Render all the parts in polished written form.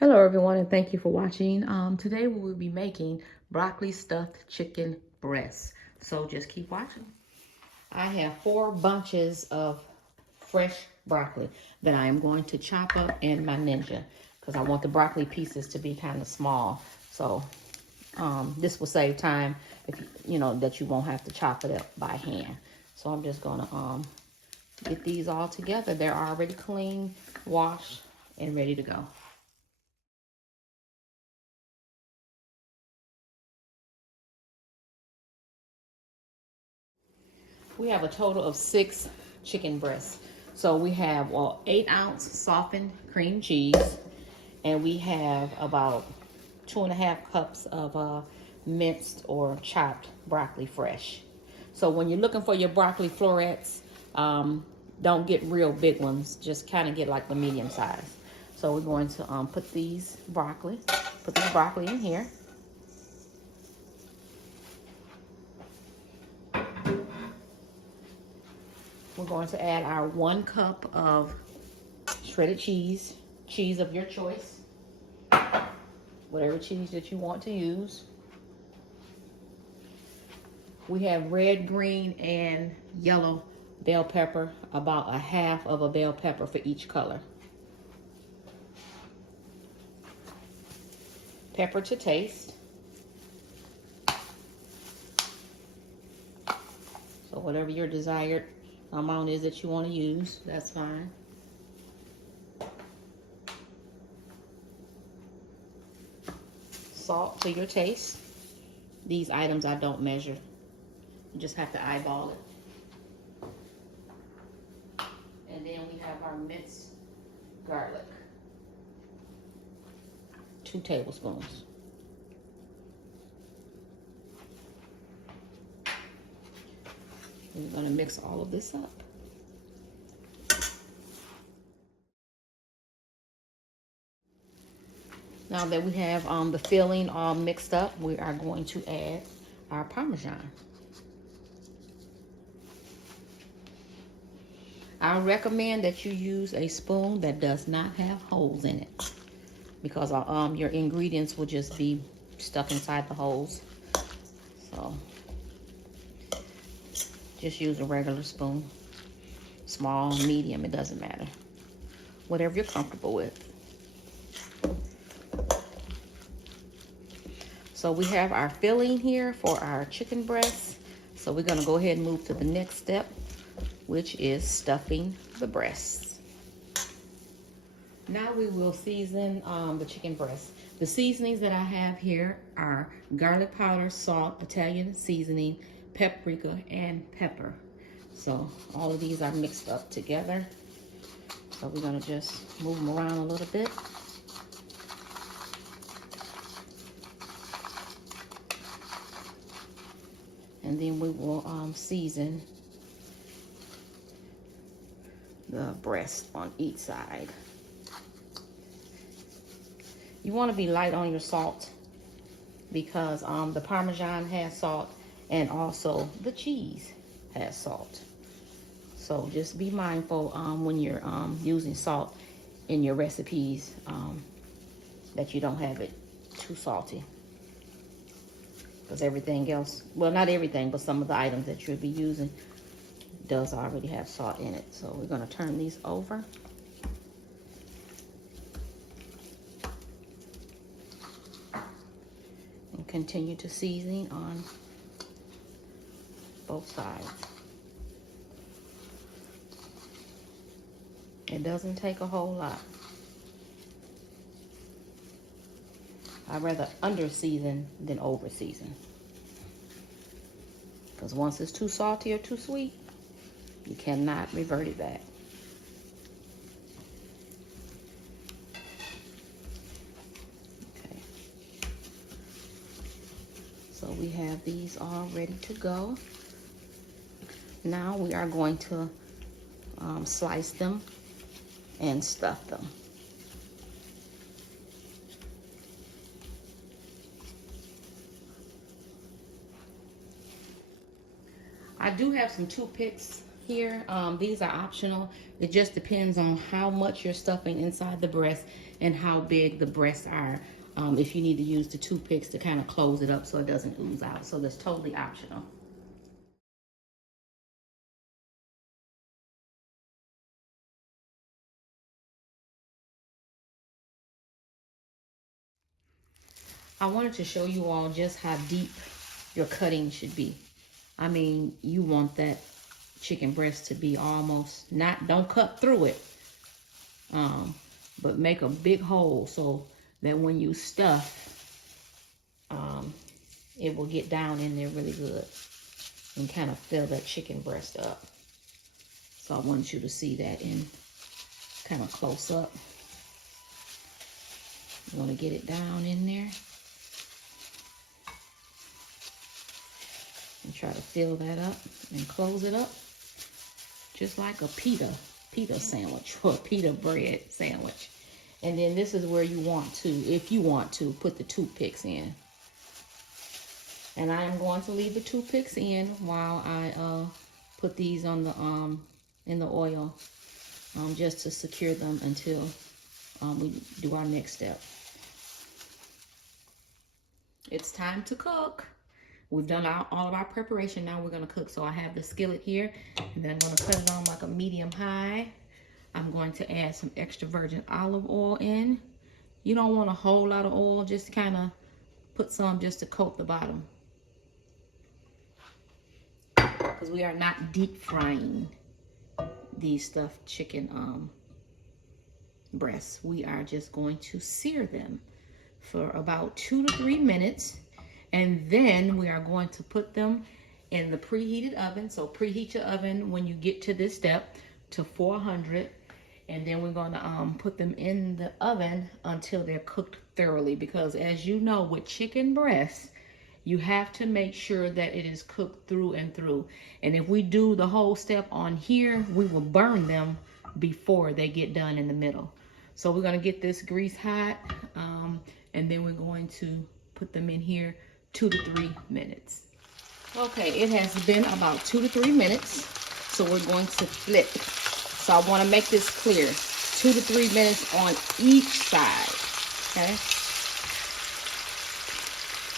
Hello everyone and thank you for watching. Today we will be making broccoli stuffed chicken breasts. So just keep watching. I have 4 bunches of fresh broccoli that I am going to chop up in my Ninja because I want the broccoli pieces to be kind of small. So this will save time if you know that you won't have to chop it up by hand. So I'm just gonna get these all together. They're already clean, washed, and ready to go. We have a total of 6 chicken breasts. So we have 8-ounce softened cream cheese, and we have about 2.5 cups of minced or chopped broccoli fresh. So when you're looking for your broccoli florets, don't get real big ones. Just kind of get like the medium size. So we're going to put these broccoli in here. We're going to add our 1 cup of shredded cheese of your choice, whatever cheese that you want to use. We have red, green, and yellow bell pepper, about 1/2 of a bell pepper for each color. Pepper to taste. So whatever your desired amount is that you want to use, that's fine. Salt to your taste. These items I don't measure. You just have to eyeball it. And then we have our minced garlic. 2 tablespoons. We're going to mix all of this up. Now that we have the filling all mixed up, we are going to add our Parmesan. I recommend that you use a spoon that does not have holes in it, because your ingredients will just be stuck inside the holes. So just use a regular spoon, small, medium, it doesn't matter, whatever you're comfortable with. So we have our filling here for our chicken breasts. So we're gonna go ahead and move to the next step, which is stuffing the breasts. Now we will season the chicken breast. The seasonings that I have here are garlic powder, salt, Italian seasoning, paprika, and pepper. So all of these are mixed up together. So we're gonna just move them around a little bit. And then we will season the breast on each side. You want to be light on your salt because the Parmesan has salt, and also the cheese has salt. So just be mindful when you're using salt in your recipes, that you don't have it too salty. Because everything else, well, not everything, but some of the items that you'll be using does already have salt in it. So we're going to turn these over. And continue to season on both sides. It doesn't take a whole lot. I'd rather under season than over season. Because once it's too salty or too sweet, you cannot revert it back. Okay. So we have these all ready to go. Now we are going to slice them and stuff them. I do have some toothpicks here. These are optional. It just depends on how much you're stuffing inside the breast and how big the breasts are. If you need to use the toothpicks to kind of close it up so it doesn't ooze out. So that's totally optional. I wanted to show you all just how deep your cutting should be. I mean, you want that chicken breast to be almost not, don't cut through it, but make a big hole so that when you stuff, it will get down in there really good and kind of fill that chicken breast up. So I want you to see that in kind of close up. You want to get it down in there and try to fill that up and close it up just like a pita sandwich or pita bread sandwich. And then this is where you want to, if you want to, put the toothpicks in. And I am going to leave the toothpicks in while I put these on the in the oil, just to secure them until we do our next step. It's time to cook. We've done all of our preparation. Now we're gonna cook. So I have the skillet here, and then I'm gonna cut it on like a medium high. I'm going to add some extra virgin olive oil in. You don't want a whole lot of oil, just kind of put some just to coat the bottom. Because we are not deep frying these stuffed chicken breasts. We are just going to sear them for about 2 to 3 minutes. And then we are going to put them in the preheated oven. So preheat your oven when you get to this step to 400. And then we're going to put them in the oven until they're cooked thoroughly. Because as you know, with chicken breasts, you have to make sure that it is cooked through and through. And if we do the whole step on here, we will burn them before they get done in the middle. So we're going to get this grease hot, and then we're going to put them in here 2 to 3 minutes. Okay, it has been about 2 to 3 minutes, so we're going to flip. So I want to make this clear, 2 to 3 minutes on each side, okay?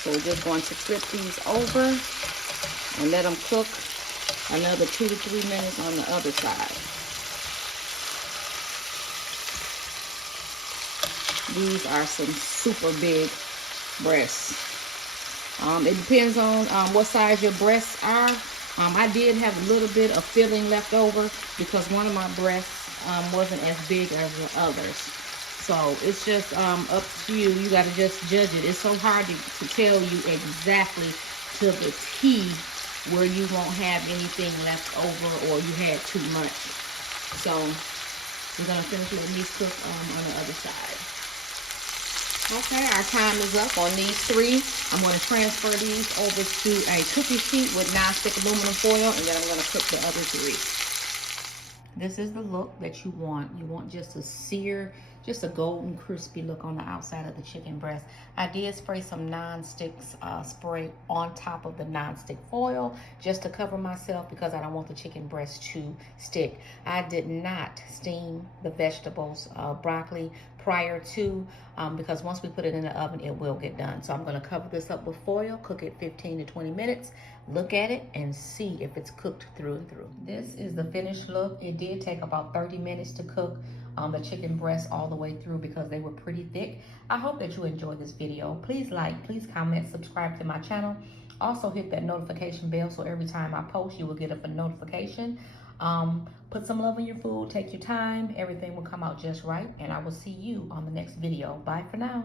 So we're just going to flip these over and let them cook another 2 to 3 minutes on the other side. These are some super big breasts. It depends on what size your breasts are. I did have a little bit of filling left over because one of my breasts wasn't as big as the others. So it's just up to you. You got to just judge it. It's so hard to tell you exactly to the T where you won't have anything left over or you had too much. So we're going to finish letting these cook on the other side. Okay, our time is up on these 3. I'm going to transfer these over to a cookie sheet with non-stick aluminum foil, and then I'm going to cook the other 3. This is the look that you want. You want just a sear, just a golden crispy look on the outside of the chicken breast. I did spray some non-stick spray on top of the non-stick foil just to cover myself because I don't want the chicken breast to stick. I did not steam the vegetables, broccoli, prior to because once we put it in the oven, it will get done. So I'm going to cover this up with foil, cook it 15 to 20 minutes, look at it, and see if it's cooked through and through. This is the finished look. It did take about 30 minutes to cook the chicken breast all the way through because they were pretty thick. I hope that you enjoyed this video. Please like, please comment, subscribe to my channel. Also hit that notification bell so every time I post, you will get a notification. Put some love in your food, take your time, everything will come out just right, and I will see you on the next video. Bye for now.